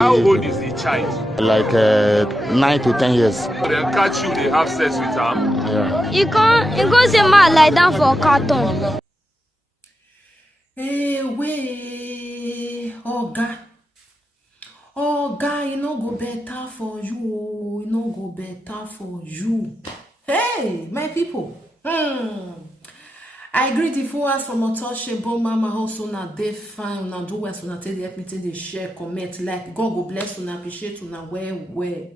How old is the child? Like 9 to 10 years. So they catch you, they have sex with them. Yeah. You can't say man lie down for a carton. Hey, way, Oga, you no go better for you. Oh, you no go better for you. Hey, my people. I greet the followers from Untouchable Mama also na dey fine, una do well, so na take help me take dey share, comment, like. God go bless una, appreciate una well.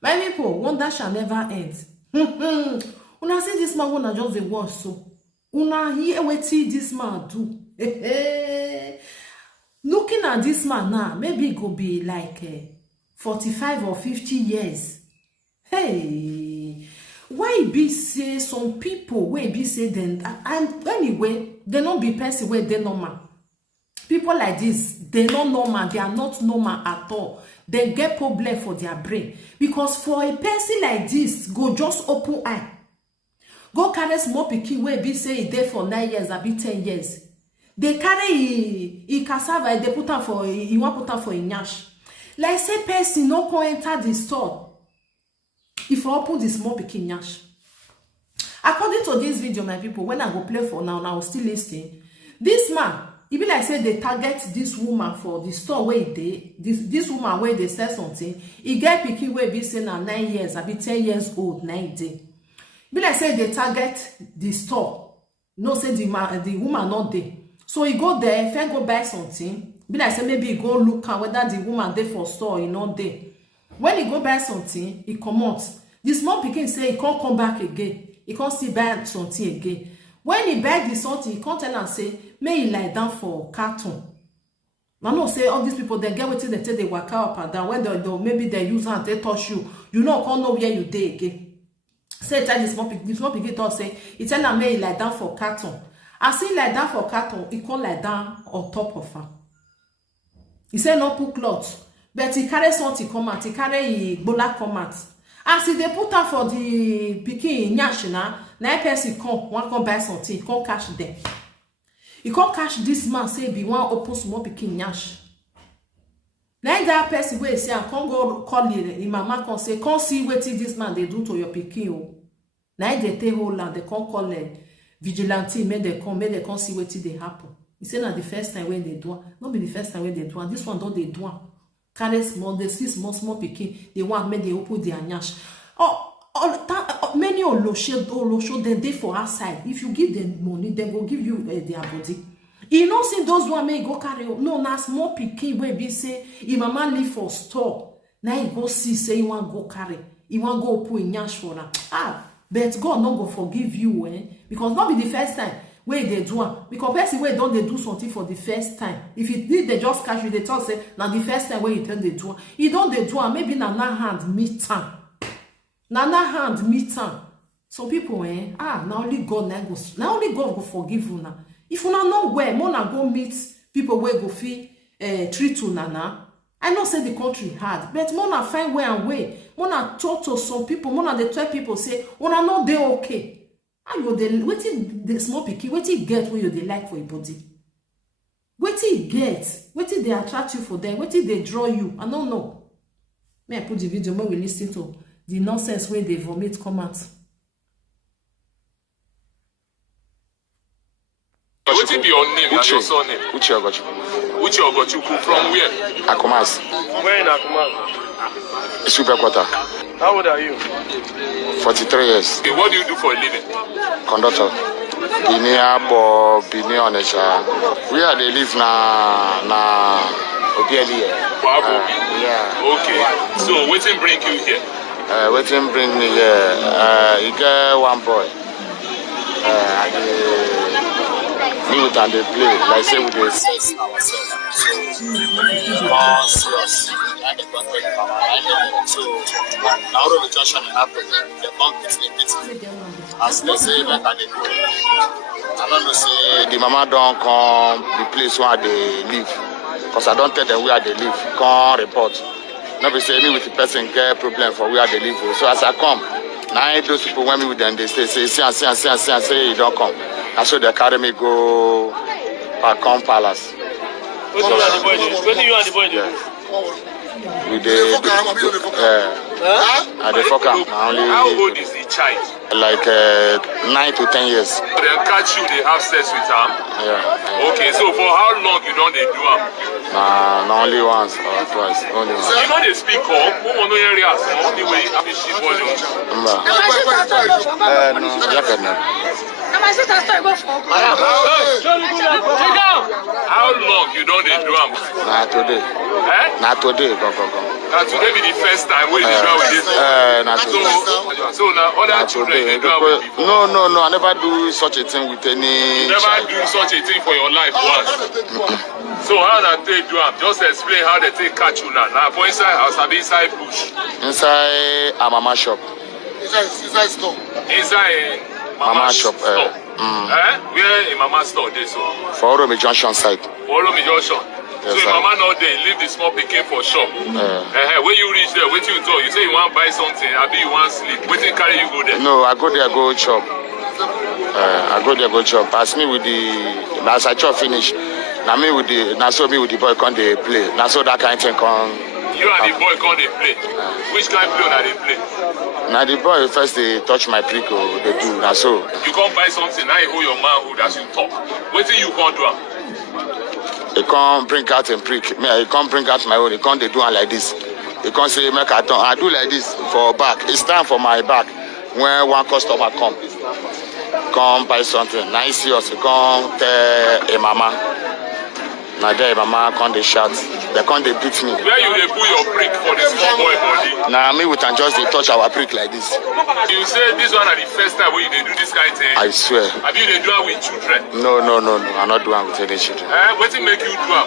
My people, wonder shall never end. Una see this man wanna just dey watch so. Una hear wetin this man do. Looking at this man now, maybe it go be like 45 or 50 years. Hey, why be say some people wey be say then, and anyway, they don't be person where they normal. People like this, they not normal, they are not normal at all. They get problem for their brain. Because for a person like this, go just open eye. Go carry small pikin wey be say e dey for 9 years, abi 10 years. They carry e cassava, they put am for e wan put am for a nyash. Like say person no come enter the store. If I open the small pikin nyash. According to this video, my people, when I go play for now, I will still listening. This man, e be like say they target this woman for the store where they this woman where they sell something. E get pikin wey be say na 9 years, abi 10 years old, 9 day. Be like say they target the store. No say the woman not there. So he go there, first go buy something. Be like say maybe he go look at whether the woman there for store, he not there. When he go buy something, he come out. The small pikin say he can't come back again. He can't still buy something again. When he buy the something, he can't tell and say, may he lie down for carton. Now no say all these people they get wetin they take they work out up and down. When they maybe they use hand, they touch you. You know can't know where you dey again. Say tell the small pikin talk say he tell am may he lie down for carton. As he lie down for carton, he can't lie down on top of her. He say no put cloth, but he carry something come out. He carry bola come out. As he dey put her for the pikin nyash na person come wan come buy something, he come catch them. He come catch this man say be one open small pikin nyash. Now that person wey say come go call him mama come say come see wetin this man dey do to your pikin o. Now they take hold and they come call vigilante make they come see wetin dey happen. He say na the first time when they do am, not be the first time when they do am. This one don dey do am. Carry small, they see small pikin. They want make they open their nyash. Many olosho they dey for outside. If you give them money, they go give you their body. You know, see those one may go carry. No, na small pikin wey be say if mama leave for store. Now he go see say he want go carry. He want go open nyash for her. But God not go forgive you, because not be the first time where they do am. Because person wey don't they do something for the first time. If it need they just catch you, they talk say now the first time where you tell they do am. You don't they do am, maybe na hand meet am. Na hand meet am. Some people now only God go forgive you now. If una know where, mona go meet people where go feel treat you na. I know say the country hard, but mona find way and way. Mona talk to some people, mona they tell people say, una know they okay. How you dey wetin the small pikin wetin get wey you dey like for your body? Wetin get? Wetin dey attract you for them? Wetin dey draw you? I don't know. May I put the video when we listen to the nonsense wey dey vomit come out. Wetin be your name and your surname? Uche Ogochukwu. Uche Ogochukwu from where? Akumas. Where in Akumas? Super quarter. How old are you? 43 years. Okay, what do you do for a living? Conductor. Bini Abo, Bini Onesha. We are they live na Obieli. Yeah. Okay. So wetin bring you here? Wetin bring me here? He get one boy. Me with and they play. Like say we dey sex ourselves. So now the junction happen. The mom is as they say like I go. I don't know say the mama don't come the place where they live. Because I don't tell them where they live. Come report. Not be say me with the person get problem for where they live. So as I come, now those people when me with them they say say you don't come. And so they carry me go Pacom Palace. What do you and the boy do? with the at the fucker. How old is the child? Like 9 to 10 years. They catch you, they have sex with them. Yeah. Okay, so for how long you don't they do them? Not only once or twice. Only once. You know they speak up. Who want to hear us? Only way you have a shit volume. No, look at that. How long you don't they do them? Not today. Eh? Not today. Go. Now today be the first time we did with this. Not today. So now other children they do with people. No, I never do such a thing with any. You never do such a thing for your life once. So how that they do them? Just explain how they take catch you now. Now for inside house, I be inside bush. Inside a mama shop. Inside store. Inside Mama shop. Store. Where a mama store they so? For Oromi Junction side. Oromi Junction. Yes, so your mama not there, leave the small Pikin for shop. When you reach there, what you talk? You say you want to buy something, I be you want to sleep. Wetin carry you go there? No, I go there, go chop. I go there, go chop. As me with the, as I chop finish, now me with the boy come they play. Now so that kind of thing come. You and the boy come they play. Which kind of play that they play? Now the boy first they touch my prick, they do. Now so. You can't buy something, now you hold your manhood as you talk. Wetin you can't do? He can't bring out a prick. Me, he can't bring out my own. He can't they do it like this. He can't say make I turn. I do like this for back. It's time for my back. When one customer come buy something. Now he see us. He come tell a mama. Now there mama come they shout. They come they beat me. Where you they put your prick for the small boy body? Now me we can just they touch our prick like this. You say this one are the first time when you do this kind of thing? I swear. Have you they do it with children? No. I'm not doing with any children. Wetin make you do it?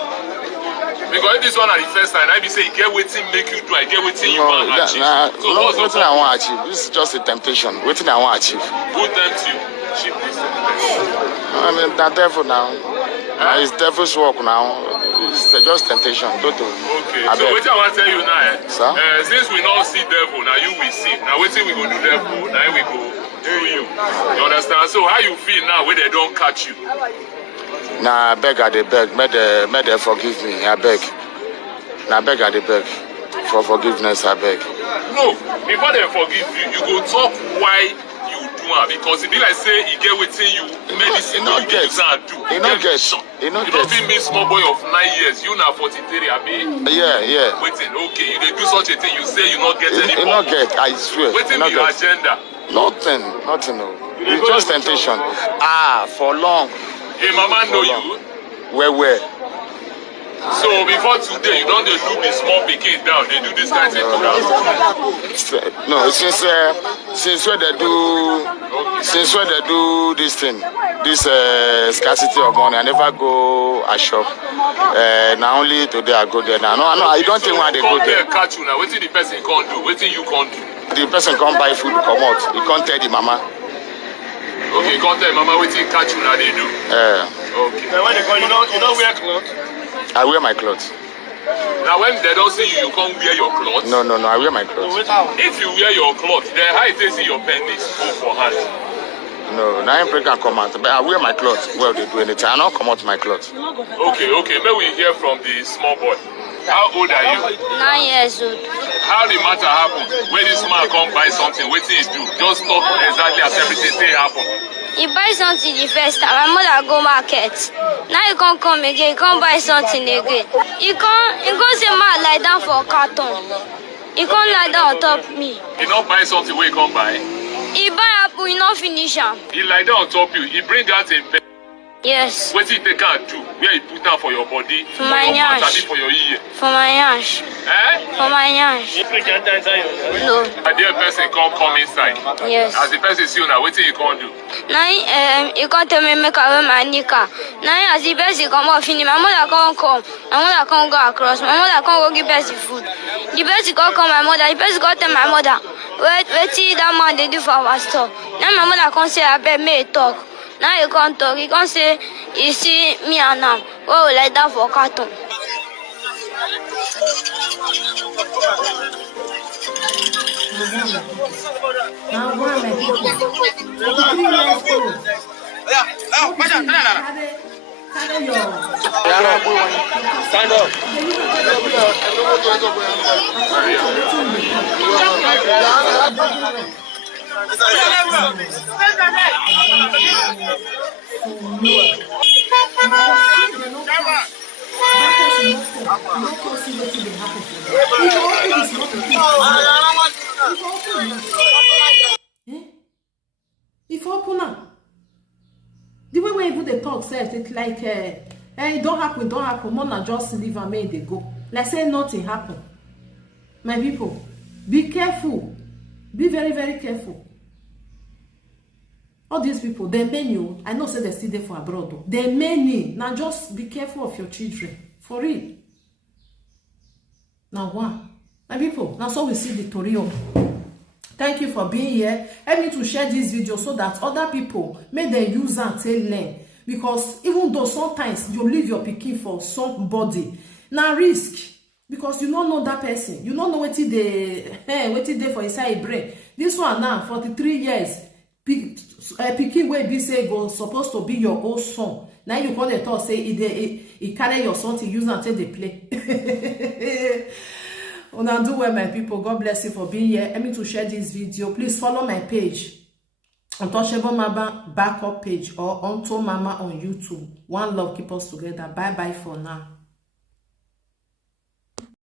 Because if this one are the first time, I be say, get wetin make you do, I get wetin you want to achieve. So no, what's the wetin I want to achieve. This is just a temptation. Wetin I want to achieve. Who tempt you? Cheap this. I mean, that devil now. It's devil's work now. It's just temptation. Total. Okay. So wetin I want to tell you now, Sir? Since we not see devil, now you will see. Now wetin we go do devil, now we go do you. You understand? So how you feel now when they don't catch you? Nah, I beg, May they forgive me. I beg. Nah, I beg, for forgiveness. I beg. No, before they forgive you, you go talk why you do it. Because it be like say you get within you medicine you use and do. You don't get. You don't be me small boy of 9 years. You now 43. I mean. Yeah. Waiting. Okay, you dey do such a thing. You say you not get any. You not get. I swear. Waiting be your agenda. Nothing. No. It's just temptation. For long. Hey, mama know you. Where? So before today, you don't do the small Pikin down. They do this kind of thing. No, since when they do this thing, this scarcity of money, I never go a shop. Now only today I go there. Now, no, I don't think why they go there. Catch you now. What the person can't do? What you can't do? The person can't buy food, come out. He can't tell the mama. Okay, you can't tell mama what you catch you now they do. Okay. Now when they call you don't wear clothes. I wear my clothes. Now when they don't see you, you can't wear your clothes. No, I wear my clothes. If you wear your clothes, then how they see your penis go for hand? No, now I'm can come out. But I wear my clothes. Well, they do anything. I don't come out my clothes. Okay. May we hear from the small boy. How old are you? 9 years old. How the matter happen? When this man come buy something, what he do? Just talk exactly as everything say happen. He buy something the first time. My mother go market. Now he can't come again. He can't buy something again. He can't say man lie down for a carton. He can't lie down on top me. He not buy something where he come buy. He buy apple. He not finish am. He lie down on top you. He bring out a bed. Yes. What he take out do? Where he put down for your body? For my nyash. For your ear. For my nyash. For my nyash. No. A dear person come inside. Yes. As the person see you now, what you can't do? Now he can't tell me make I wear my nika. Now as the person come off in my mother can't come. My mother can't go across. My mother can't go give person food. The person can't call my mother. The person can't tell my mother. Wait till that man they do for our store. Now my mother can't say I bet me talk. Now you can't talk. You can't say you see me and now. Oh, like that for carton. Now one like people. 3 years old. Carry your Stand up. If open up, the way we even the talk says it's like it don't happen, Mona just leave and make they go. Like say nothing happen. My people, be careful. Be very, very careful. All these people, they're many. I know say they still there for abroad. Though. They're many. Now just be careful of your children. For real. Now one. My people, now so we see the Torio. Thank you for being here. Help me to share this video so that other people may they use and say learn. Because even though sometimes you leave your pikin for somebody, now risk. Because you don't know that person. You don't know what they for inside brain. This one now, 43 years, pikin wey be say go supposed to be your old son. Now you call the talk say he carry your son to use until they play. Una do well, my people. God bless you for being here. Help me to share this video. Please follow my page, Untouchable Mama backup page, or Unto Mama on YouTube. One love, keep us together. Bye bye for now.